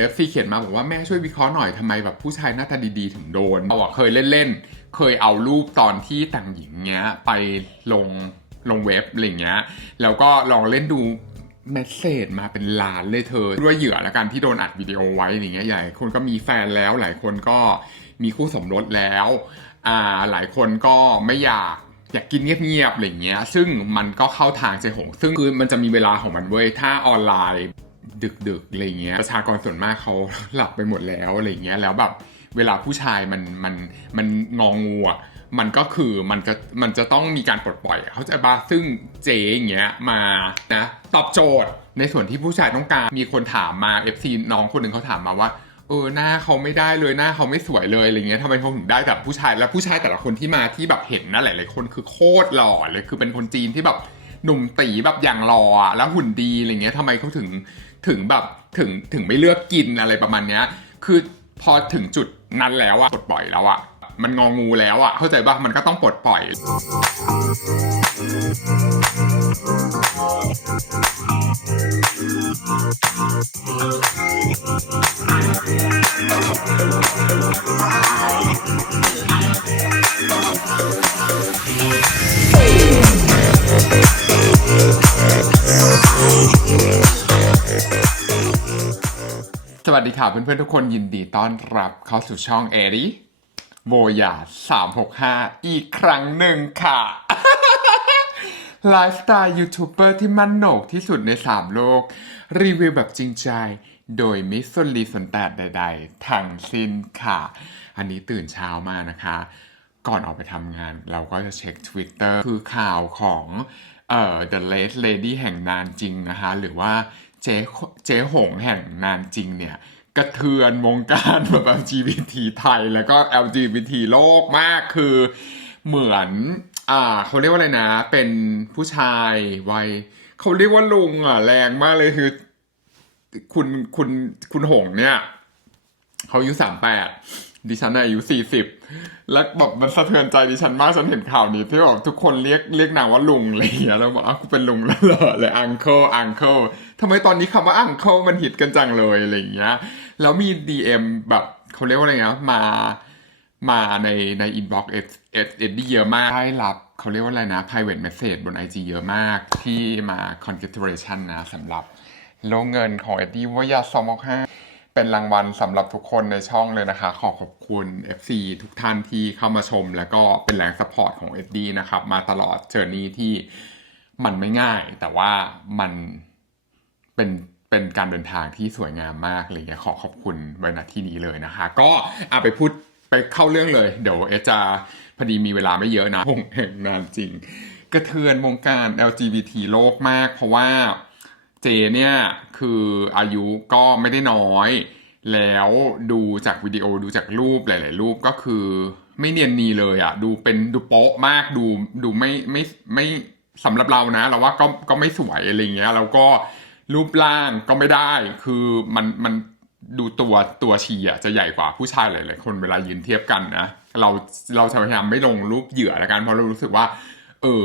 เอฟซีเขียนมาบอกว่าแม่ช่วยวิเคราะห์หน่อยทำไมแบบผู้ชายหน้าตาดีๆ ถึงโดนเราอะเคยเล่นๆ เคยเอารูปตอนที่แต่งหญิงเงี้ยไปลงลงเว็บอะไรเงี้ย แล้วก็ลองเล่นดูเมสเซจมาเป็นล้านเลยเธอด้วยเหยื่อละกันที่โดนอัดวิดีโอไว้อย่างเงี้ยหลายคนก็มีแฟนแล้วหลายคนก็มีคู่สมรสแล้วอ่าหลายคนก็ไม่อยากอยากกินเงียบๆอะไรเงี้ย ซึ่งมันก็เข้าทางเจหง ซึ่งคือมันจะมีเวลาของมันเว้ยถ้าออนไลน์ ดึกๆอะไรเงี้ยประชากรส่วนมากเขาหลับไปหมดแล้วอะไรเงี้ยแล้วแบบเวลาผู้ชายมันมันมันงองูอะมันก็คือมันจะมันจะต้องมีการปลดปล่อยเขาใจปะซึ่งเจอย่างเงี้ยมานะตอบโจทย์ในส่วนที่ผู้ชายต้องการมีคนถามมา FC น้องคนหนึ่งเขาถามมาว่าเออหน้าเขาไม่ได้เลยหน้าเขาไม่สวยเลยอะไรเงี้ยทำไมเขาถึงได้แต่ผู้ชายแล้วผู้ชายแต่ละคนที่มาที่แบบเห็นนะหลายๆคนคือโคตรหล่อเลยคือเป็นคนจีนที่แบบ หนุ่มตีแบบอย่างหล่ออะแล้วหุ่นดีอะไรเงี้ยทำไมเขาถึงถึงแบบถึงถึงไม่เลือกกินอะไรประมาณเนี้ย คือพอถึงจุดนั้นแล้วอะปลดปล่อยแล้วอะมันงองูแล้วอะเข้าใจป่ะมันก็ต้องปลดปล่อยส วัสดีค่ะเพื่อนๆทุกคนยินดีต้อนรับเข้าสู่ช่องเอริโวยา365อีกครั้งหนึ่งค่ะไลฟ์สไตล์ยูทูบเบอร์ที่มั่นโหนกที่สุดใน3โลก รีวิวแบบจริงใจ โดยมิสนลีสนแตดใด ๆ ทั้งสิ้นค่ะ อันนี้ตื่นเช้ามานะคะ ก่อนออกไปทำงานเราก็จะเช็ค Twitter คือข่าวของเอ่อ The Last Lady แห่งนานจริงนะคะ หรือว่า เจ๊เจ๊หงแห่งนานจริงเนี่ย กระเทือนวงการแบบ LGBT ไทย แล้วก็ LGBT โลกมากคือเหมือนอ่าเขาเรียกว่าอะไรนะ เป็นผู้ชายวัยเขาเรียกว่าลุงอะแรงมากเลยคือ คุณคุณคุณหงเนี่ย เขาอายุสามแปด ดิฉันอายุสี่สิบแล้วแบบมันสะเทือนใจดิฉันมากฉันเห็นข่าวนี้ที่แบบทุกคนเรียกเรียกนางว่าลุงอะไรอย่างเงี้ยแล้วบอกอ้าวกูเป็นลุงแล้วเหรอเลยอังเคิลอังเคิลทำไมตอนนี้คำว่าอังเคิลมันฮิตกันจังเลยอะไรอย่างเงี้ยแล้วมี DM แบบเขาเรียกว่าอะไรนะมามาในในอินบ็อกซ์เอสเอสเอ็ดดี้เยอะมากได้รับเขาเรียกว่าอะไรนะ private message บน IG เยอะมากที่มา congratulation นะสำหรับโลงเงินของเอ็ดดี้ว่ายาสองห้า เป็นรางวัลสำหรับทุกคนในช่องเลยนะคะ ขอขอบคุณ FC ทุกท่านที่เข้ามาชม แล้วก็เป็นแรงสปอร์ตของเอ็ดดี้นะครับ มาตลอดเจอร์นี้ที่มันไม่ง่าย แต่ว่ามันเป็นเป็นการเดินทางที่สวยงามมากเลยเนี่ยขอขอบคุณไว้ณที่นี้เลยนะคะ ก็เอาไปพูดไปเข้าเรื่องเลย เดี๋ยวเอจะพอดีมีเวลาไม่เยอะนะคงแห่งนานจริง กระเทือนวงการ LGBT โลกมาก เพราะว่า เจเนี่ยคืออายุก็ไม่ได้น้อย แล้วดูจากวิดีโอดูจากรูปหลาย ๆ รูปก็คือไม่เนียนนีเลยอะดูเป็นดูโป๊ะมากดูดูไม่ไม่ไม่สำหรับเรานะ เราว่าก็ก็ไม่สวยอะไรเงี้ยแล้วก็รูปร่างก็ไม่ได้คือมันมันดูตัวตัวชีอะจะใหญ่กว่าผู้ชายหลายๆคนเวลายืนเทียบกันนะเราเราพยายามไม่ลงรูปเหยื่อละกันเพราะเรารู้สึกว่า เออ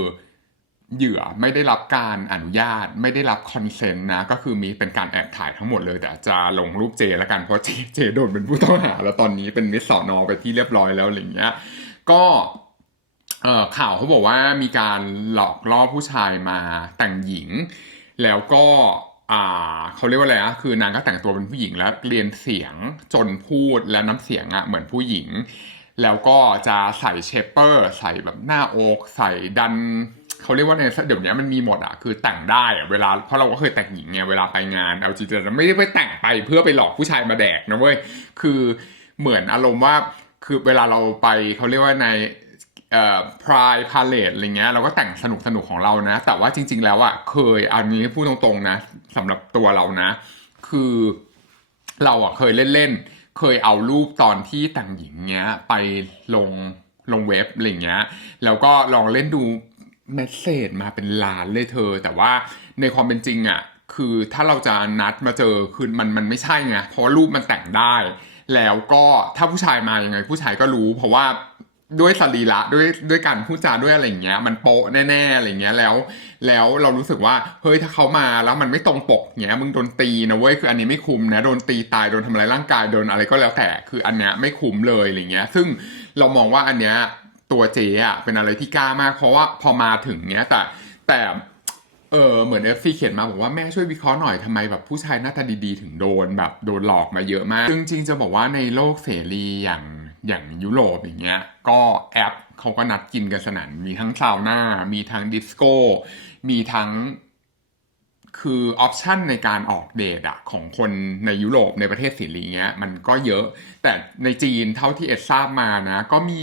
เหยื่อไม่ได้รับการอนุญาตไม่ได้รับคอนเซนต์นะ ก็คือมีเป็นการแอบถ่ายทั้งหมดเลย แต่จะลงรูปเจแล้วกันเพราะเจเจโดนเป็นผู้ต้องหา แล้วตอนนี้เป็นมิสสอนอไปที่เรียบร้อยแล้วอะไรเงี้ยก็ข่าวเขาบอกว่ามีการหลอกล่อผู้ชายมาแต่งหญิง แล้วก็เขาเรียกว่าอะไรอะคือนางก็แต่งตัวเป็นผู้หญิงแล้วเรียนเสียงจนพูดและน้ำเสียงอะเหมือนผู้หญิง แล้วก็จะใส่เชปเปอร์ ใส่แบบหน้าอก ใส่ดัน เขาเรียกว่าในเดี๋ยวนี้มันมีหมดอะคือแต่งได้อะเวลาเพราะเราก็เคยแต่งหญิงไงเวลาไปงานเอาจริงๆไม่ได้ไปแต่งไปเพื่อไปหลอกผู้ชายมาแดกนะเว้ยคือเหมือนอารมณ์ว่าคือเวลาเราไปเขาเรียกว่าในเอ่อพรายพาเลตอะไรเงี้ยเราก็แต่งสนุกสนุกของเรานะ แต่ว่าจริง ๆ แล้วอะเคยอันนี้พูดตรงๆนะสำหรับตัวเรานะ คือเราอะเคยเล่นๆเคยเอารูปตอนที่แต่งหญิงเงี้ยไปลงลงเว็บอะไรเงี้ยแล้วก็ลองเล่นดู เมสเซจมาเป็นล้านเลยเธอ แต่ว่าในความเป็นจริงอะคือถ้าเราจะนัดมาเจอคือมันมันไม่ใช่ไงเพราะรูปมันแต่งได้ แล้วก็ถ้าผู้ชายมายังไง ผู้ชายก็รู้ เพราะว่าด้วยสรีระด้วยด้วยการพูดจาด้วยอะไรอย่างเงี้ย มันโปะแน่ๆอะไรเงี้ยแล้ว แล้วเรารู้สึกว่าเฮ้ยถ้าเขามาแล้วมันไม่ตรงปกเงี้ยมึงโดนตีนะเว้ยคืออันนี้ไม่คุ้มนะโดนตีตายโดนทำร้ายร่างกายโดนอะไรก็แล้วแต่คืออันเนี้ยไม่คุ้มเลยอะไรเงี้ย ซึ่งเรามองว่าอันเนี้ย ตัวเจ๊อะเป็นอะไรที่กล้ามาก เพราะว่าพอมาถึงเนี้ยแต่แต่เออเหมือนเอฟซีเขียนมาบอกว่าแม่ช่วยวิเคราะห์หน่อยทำไมแบบผู้ชายหน้าตาดีๆ ถึงโดนแบบโดนหลอกมาเยอะมาก จริงๆจะบอกว่าในโลกเสรีอย่างอย่างยุโรปอย่างเงี้ย ก็แอปเขาก็นัดกินกันสนั่นมีทั้งซาวน่า มีทั้งดิสโก้ มีทั้งคือออปชันในการออกเดทอะของคนในยุโรปในประเทศสิลีเงี้ยมันก็เยอะ แต่ในจีนเท่าที่เอ็ดทราบมานะ ก็มี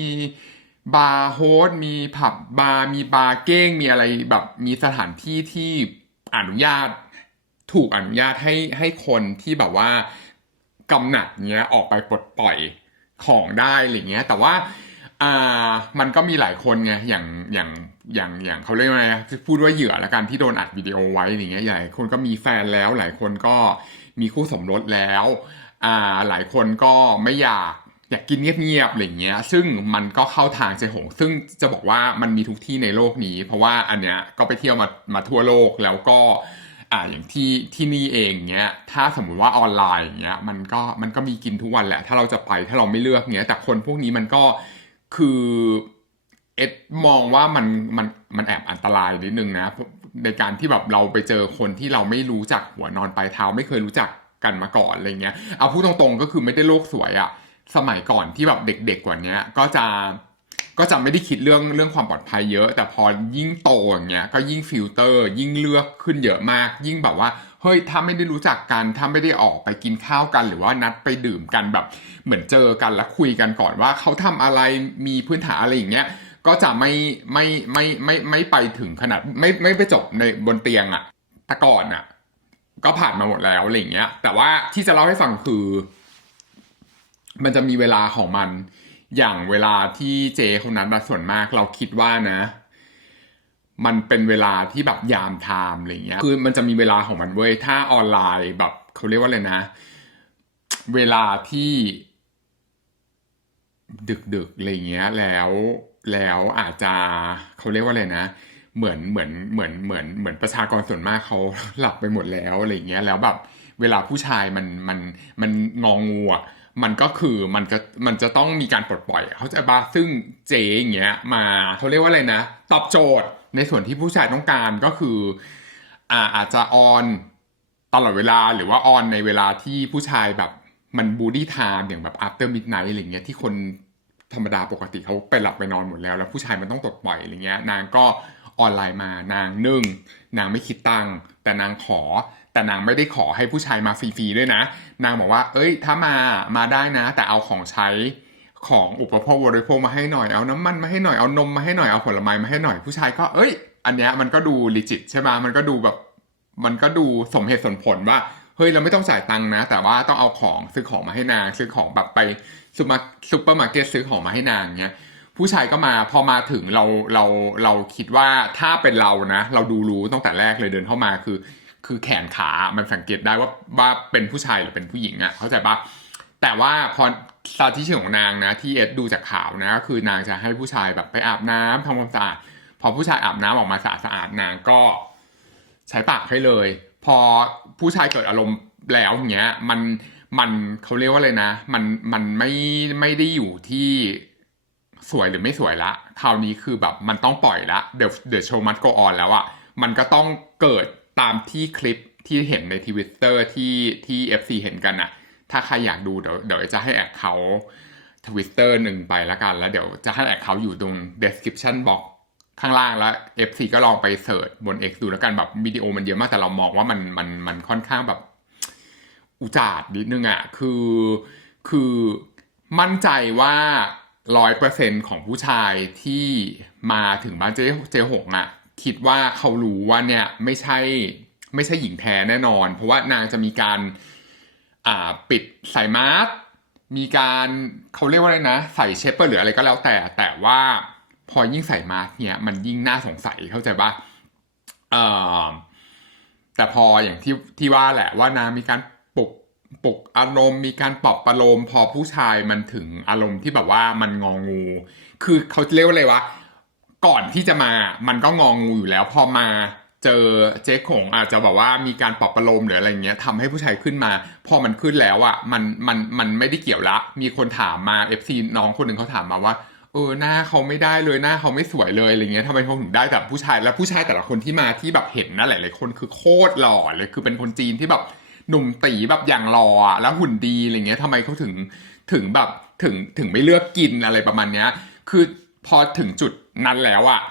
บาร์โฮสมีผับบาร์มีบาร์เก้งมีอะไรแบบมีสถานที่ที่อนุญาตถูกอนุญาตให้ให้คนที่แบบว่ากำหนัดเงี้ยออกไปปลดปล่อยของได้อะไรเงี้ย แต่ว่าอ่ามันก็มีหลายคนไงอย่างอย่างอย่างอย่างเขาเรียกว่าไงพูดว่าเหยื่อละกันที่โดนอัดวิดีโอไว้อย่างเงี้ยหลายคนก็มีแฟนแล้ว หลายคนก็มีคู่สมรสแล้วอ่าหลายคนก็ไม่อยาก อยากกินเงียบๆอะไรเงี้ย ซึ่งมันก็เข้าทางเจหง ซึ่งจะบอกว่ามันมีทุกที่ในโลกนี้ เพราะว่าอันเนี้ยก็ไปเที่ยวมามาทั่วโลกแล้วก็อ่าอย่างที่ที่นี่เองเนี้ย ถ้าสมมุติว่าออนไลน์เงี้ยมันก็มันก็มีกินทุกวันแหละ ถ้าเราจะไปถ้าเราไม่เลือกเงี้ย แต่คนพวกนี้มันก็คือเอ็ดมองว่ามันมันมันแอบอันตรายนิดนึงนะในการที่แบบเราไปเจอคนที่เราไม่รู้จักหัวนอนปลายเท้าไม่เคยรู้จักกันมาก่อนอะไรเงี้ยเอาพูดตรงๆก็คือไม่ได้โลกสวยอะ สมัยก่อนที่แบบเด็กๆกว่านี้ก็จะก็จะไม่ได้คิดเรื่องเรื่องความปลอดภัยเยอะ แต่พอยิ่งโตอย่างเงี้ยก็ยิ่งฟิลเตอร์ ยิ่งเลือกขึ้นเยอะมาก ยิ่งแบบว่าเฮ้ยถ้าไม่ได้รู้จักกันถ้าไม่ได้ออกไปกินข้าวกัน หรือว่านัดไปดื่มกันแบบเหมือนเจอกันแล้วคุยกันก่อนว่าเขาทำอะไรมีพื้นฐานอะไรอย่างเงี้ยก็จะไม่ไม่ไม่ไม่ไม่ไปถึงขนาดไม่ไม่ไปจบในบนเตียงอะแต่ก่อนอะก็ผ่านมาหมดแล้วอะไรอย่างเงี้ย แต่ว่าที่จะเล่าให้ฟังคือ มันจะมีเวลาของมัน อย่างเวลาที่เจคนนั้นมาส่วนมากเราคิดว่านะ มันเป็นเวลาที่แบบยามไทม์อะไรเงี้ย คือมันจะมีเวลาของมันเว้ย ถ้าออนไลน์แบบเขาเรียกว่าอะไรนะ เวลาที่ดึกๆอะไรเงี้ย แล้วแล้วอาจจะเขาเรียกว่าอะไรนะ เหมือนเหมือนเหมือนเหมือนเหมือนประชากรส่วนมากเขาหลับไปหมดแล้วอะไรเงี้ย แล้วแบบเวลาผู้ชายมันมันมันงองงูอะ มันก็คือมันจะมันจะต้องมีการปลดปล่อยเขาจะบาซึ่งเจอย่างเงี้ยมาเขาเรียกว่าอะไรนะ ตอบโจทย์ในส่วนที่ผู้ชายต้องการก็คืออ่าอาจจะออนตลอดเวลาหรือว่าออนในเวลาที่ผู้ชายแบบมันบูดี้ไทม์อย่างแบบ after midnight อะไรเงี้ยที่คนธรรมดาปกติเขาไปหลับไปนอนหมดแล้ว แล้วผู้ชายมันต้องปลดปล่อยอะไรเงี้ย นางก็ออนไลน์มานางหนึ่ง นางไม่คิดตังค์แต่นางขอ แต่นางไม่ได้ขอให้ผู้ชายมาฟรีๆด้วยนะ นางบอกว่า เอ้ย ถ้ามามาได้นะ แต่เอาของใช้ของอุปโภคบริโภคมาให้หน่อยเอาน้ำมันมาให้หน่อยเอานมมาให้หน่อยเอาผลไม้มาให้หน่อยผู้ชายก็เอ้ย อันเนี้ยมันก็ดูลิจิตใช่ไหมมันก็ดูแบบ มันก็ดูสมเหตุสมผลว่าเฮ้ยเราไม่ต้องจ่ายตังค์นะ แต่ว่าต้องเอาของซื้อของมาให้นาง ซื้อของแบบไปซูเปอร์ซูเปอร์มาร์เก็ตซื้อของมาให้นางเงี้ยผู้ชายก็มาพอมาถึงเราเราเราคิดว่าถ้าเป็นเรานะ เราดูรู้ตั้งแต่แรกเลยเดินเข้ามาคือ คือแขนขามันสังเกตได้ว่าว่าเป็นผู้ชายหรือเป็นผู้หญิงอะ่ะเข้าใจปะแต่ว่าพอสาธิตของนางนะที่เอ็ดดูจากข่าวนะก็คือนางจะให้ผู้ชายแบบไปอาบน้ำทำความสะอาดพอผู้ชายอาบน้ำออกมาสะอาดสะอาดนางก็ใช้ปากให้เลย พอผู้ชายเกิดอารมณ์แล้วอย่างเงี้ยมันมันเขาเรียกว่าอะไรนะ มันมันไม่ไม่ได้อยู่ที่สวยหรือไม่สวยละ คราวนี้คือแบบมันต้องปล่อยละเดี๋ยวเดี๋ยวโชว์มัดโกออนแล้วอะมันก็ต้องเกิด ตามที่คลิปที่เห็นในทวิตเตอร์ที่ที่ FC เห็นกันอะถ้าใครอยากดูเดี๋ยวเดี๋ยวจะให้แอคเขาทวิตเตอร์หนึ่งไปละกัน แล้วเดี๋ยวจะให้แอคเขาอยู่ตรง description box ข้างล่างแล้ว FC ก็ลองไปเสิร์ชบน X ดูแล้วกันแบบวิดีโอมันเยอะมากแต่เรามองว่ามันมันมันค่อนข้างแบบ อุจาดนิดนึงอะ่ะคือคือมั่นใจว่าร้อยเปอร์เซ็นของผู้ชายที่มาถึงบ้านเจ๊เจ๊หงอะ่ะ คิดว่าเขารู้ว่าเนี่ยไม่ใช่ไม่ใช่หญิงแท้แน่นอน เพราะว่านางจะมีการอ่าปิดใส่มาสก์มีการเขาเรียกว่าอะไรนะ ใส่เชฟเปอร์หรืออะไรก็แล้วแต่ แต่ว่าพอยิ่งใส่มาสก์เนี่ยมันยิ่งน่าสงสัยเข้าใจปะเอ่อแต่พออย่างที่ที่ว่าแหละว่านางมีการปลุกปลุกอารมณ์ มีการปลอบประโลมพอผู้ชายมันถึงอารมณ์ที่แบบว่ามันงองงู คือเขาเรียกว่าอะไรวะ ก่อนที่จะมามันก็งองงูอยู่แล้วพอมาเจอเจ๊ขงอาจจะแบบว่ามีการปลอบประโลมหรืออะไรเงี้ยทำให้ผู้ชายขึ้นมา พอมันขึ้นแล้วอะมันมันมันไม่ได้เกี่ยวละ มีคนถามมา FC น้องคนหนึ่งเขาถามมาว่าเออหน้าเขาไม่ได้เลยหน้าเขาไม่สวยเลยอะไรเงี้ยทำไมเขาถึงได้แต่ผู้ชายแล้วผู้ชายแต่ละคนที่มาที่แบบเห็นนะหลายๆคนคือโคตรหล่อเลยคือเป็นคนจีนที่แบบหนุ่มตีแบบอย่างหล่อแล้วหุ่นดีอะไรเงี้ยทำไมเขาถึงถึงแบบถึงถึงไม่เลือกกินอะไรประมาณเนี้ย คือ พอถึงจุดนั้นแล้วอะ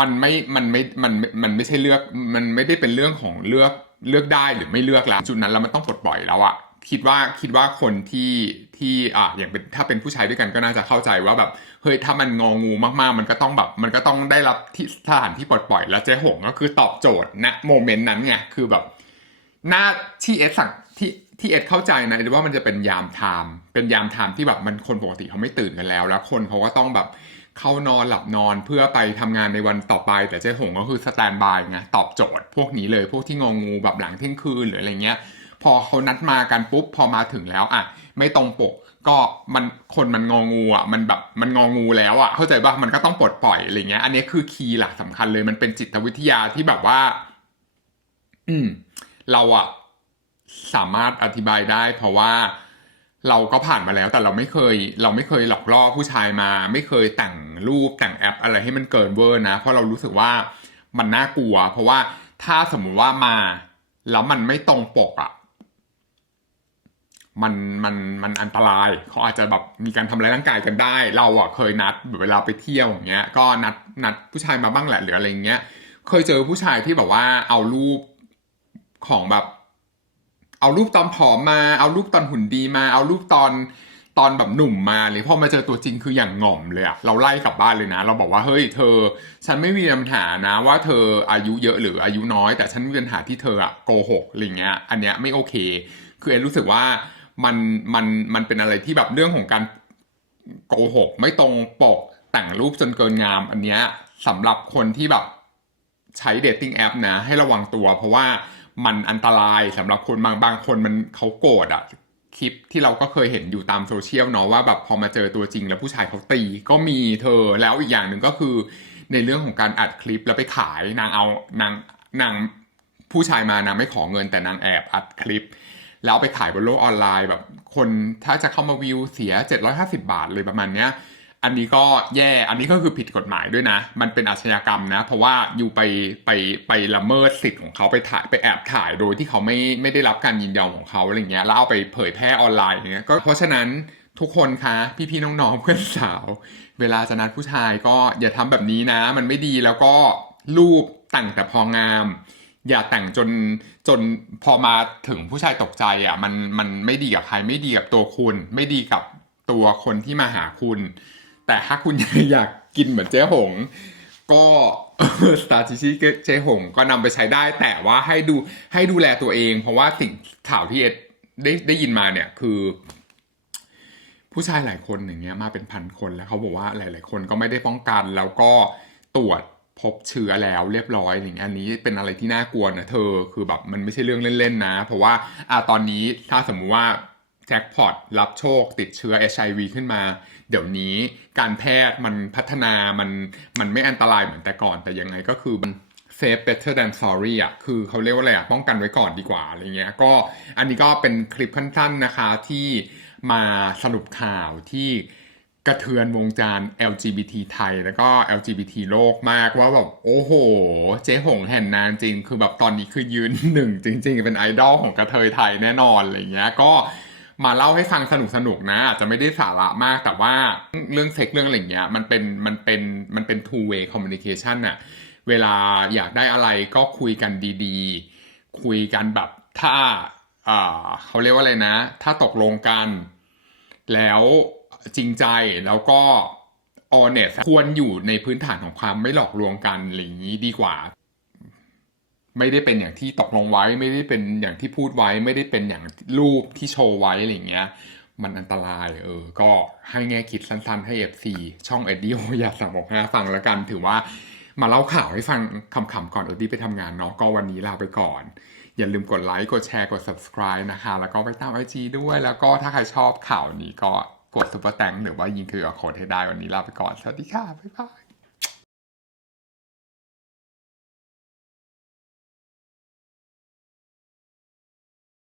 มันไม่มันไม่มันมันไม่ใช่เลือก มันไม่ได้เป็นเรื่องของเลือกเลือกได้หรือไม่เลือกแล้วจุดนั้นแล้วมันต้องปลดปล่อยแล้วอะคิดว่าคิดว่าคนที่ที่อะอย่างเป็นถ้าเป็นผู้ชายด้วยกันก็น่าจะเข้าใจว่าแบบเฮ้ยถ้ามันงองูมากๆ มันก็ต้องแบบ มันก็ต้องได้รับที่สถานที่ปลดปล่อย แล้วเจ๊หงก็คือตอบโจทย์ณโมเมนต์นั้นไงคือแบบหน้าที่เอสสั่งที่ที่เอสเข้าใจนะว่ามันจะเป็นยามไทม์เป็นยามไทม์ที่แบบมันคนปกติเขาไม่ตื่นกันแล้ว แล้วคนเขาก็ต้องแบบ เข้านอนหลับนอนเพื่อไปทำงานในวันต่อไป แต่เจ๊หงก็คือสแตนบายไงตอบโจทย์พวกนี้เลยพวกที่งองูแบบหลังเที่ยงคืนหรืออะไรเงี้ย พอเขานัดมากันปุ๊บพอมาถึงแล้วอะไม่ตรงปกก็มันคนมันงองูอะมันแบบมันงองูแล้วอะเข้าใจป่ะมันก็ต้องปลดปล่อยอะไรเงี้ย อันนี้คือคีย์หลักสำคัญเลยมันเป็นจิตวิทยาที่แบบว่า อืม เราอะสามารถอธิบายได้ เพราะว่า เราก็ผ่านมาแล้วแต่เราไม่เคย เราไม่เคยหลอกล่อผู้ชายมา ไม่เคยแต่งรูปแต่งแอป อะไรให้มันเกินเวอร์นะ เพราะเรารู้สึกว่ามันน่ากลัว เพราะว่าถ้าสมมุติว่ามาแล้วมันไม่ตรงปกอะมันมันมันอันตรายเขาอาจจะแบบมีการทำร้ายร่างกายกันได้ เราอะเคยนัดแบบเวลาไปเที่ยวอย่างเงี้ย ก็นัดนัดผู้ชายมาบ้างแหละหรืออะไรอย่างเงี้ย เคยเจอผู้ชายที่แบบว่าเอารูปของแบบ เอารูปตอนผอมมาเอารูปตอนหุ่นดีมา เอารูปตอนตอนแบบหนุ่มมาหรือพอมาเจอตัวจริงคืออย่างง่อมเลยอะเราไล่กลับบ้านเลยนะ เราบอกว่าเฮ้ยเธอ ฉันไม่มีปัญหานะว่าเธออายุเยอะหรืออายุน้อย แต่ฉันมีปัญหาที่เธออะโกหกอะไรเงี้ยอันเนี้ยไม่โอเค คือเอ็นรู้สึกว่ามันมันมันเป็นอะไรที่แบบเรื่องของการโกหก ไม่ตรงปกแต่งรูปจนเกินงาม อันเนี้ยสำหรับคนที่แบบใช้เดทติ้งแอปนะ ให้ระวังตัว เพราะว่า มันอันตรายสำหรับคนบางบางคนมันเขาโกรธอะคลิปที่เราก็เคยเห็นอยู่ตามโซเชียลเนาะว่าแบบพอมาเจอตัวจริงแล้วผู้ชายเขาตีก็มีเธอแล้วอีกอย่างหนึ่งก็คือ ในเรื่องของการอัดคลิปแล้วไปขายนางเอานางนางผู้ชายมานางไม่ขอเงินแต่นางแอบอัดคลิป แล้วไปขายบนโลกออนไลน์แบบคนถ้าจะเข้ามาวิวเสีย 750 บาทเลยประมาณเนี้ย อันนี้ก็แย่ อันนี้ก็คือผิดกฎหมายด้วยนะ มันเป็นอาชญากรรมนะ เพราะว่าอยู่ไปไปไปละเมิดสิทธิ์ของเขาไปถ่ายไปแอบถ่ายโดยที่เขาไม่ไม่ได้รับการยินยอมของเขาอะไรเงี้ย แล้วเอาไปเผยแพร่ออนไลน์อย่างเงี้ย ก็เพราะฉะนั้นทุกคนคะพี่ๆน้องๆเพื่อนสาว เวลาจะนัดผู้ชายก็อย่าทำแบบนี้นะ มันไม่ดีแล้วก็รูปแต่งแต่พองาม อย่าแต่งจนจนพอมาถึงผู้ชายตกใจอะมันมันไม่ดีกับใครไม่ดีกับตัวคุณ ไม่ดีกับตัวคนที่มาหาคุณ แต่ถ้าคุณอยากกินเหมือนเจ๊หง ก็สตาร์ชิชิเจ๊หง ก็นำไปใช้ได้ แต่ว่าให้ดูให้ดูแลตัวเอง เพราะว่าสิ่งข่าวที่เอ็ดได้ได้ยินมาเนี่ยคือ ผู้ชายหลายคนอย่างเงี้ยมาเป็นพันคนแล้วเขาบอกว่าหลาย ๆ คนก็ไม่ได้ป้องกัน แล้วก็ตรวจพบเชื้อแล้วเรียบร้อยอย่างเงี้ยอันนี้เป็นอะไรที่น่ากลัวนะเธอคือแบบมันไม่ใช่เรื่องเล่น ๆ นะ เพราะว่าอ่าตอนนี้ถ้าสมมุติว่าแจ็คพอตรับโชคติดเชื้อ HIV ขึ้นมา เดี๋ยวนี้การแพทย์มันพัฒนามันมันไม่อันตรายเหมือนแต่ก่อน แต่ยังไงก็คือมัน safe better than sorry อะ คือเขาเรียกว่าอะไรอะ ป้องกันไว้ก่อนดีกว่าอะไรเงี้ย ก็อันนี้ก็เป็นคลิปสั้นๆนะคะที่มาสรุปข่าวที่กระเทือนวงการ LGBT ไทย แล้วก็ LGBT โลกมากว่าแบบโอ้โห เจ๊หงแห่นนางจริง คือแบบตอนนี้คือยืนหนึ่งจริง ๆ เป็นไอดอลของกระเทยไทยแน่นอนอะไรเงี้ย ก็ มาเล่าให้ฟังสนุกๆนะอาจจะไม่ได้สาระมากแต่ว่าเรื่องเซ็กเรื่องอะไรเงี้ยมันเป็นมันเป็นมันเป็น two way communication น่ะเวลาอยากได้อะไรก็คุยกันดีๆ คุยกันแบบถ้าอ่าเขาเรียกว่าอะไรนะ ถ้าตกลงกัน แล้วจริงใจแล้วก็ honest ควรอยู่ในพื้นฐานของความไม่หลอกลวงกันอะไรอย่างนี้ดีกว่า ไม่ได้เป็นอย่างที่ตกลงไว้ ไม่ได้เป็นอย่างที่พูดไว้ ไม่ได้เป็นอย่างรูปที่โชว์ไว้อะไรเงี้ย มันอันตรายเออ ก็ให้แง่คิดสั้นๆให้ FC ช่องเอ็ดดี้โออยากสั่งบอกห้าฟังแล้วกันถือว่ามาเล่าข่าวให้ฟังคำๆก่อนเอ็ดดี้ไปทำงานเนาะก็วันนี้ลาไปก่อน อย่าลืมกดไลค์กดแชร์กด subscribe นะคะ แล้วก็ไปตาม IG ด้วยแล้วก็ถ้าใครชอบข่าวนี้ก็กด super thank หรือว่ายิงคือโค้ดให้ได้วันนี้ลาไปก่อนสวัสดีค่ะบ๊ายบาย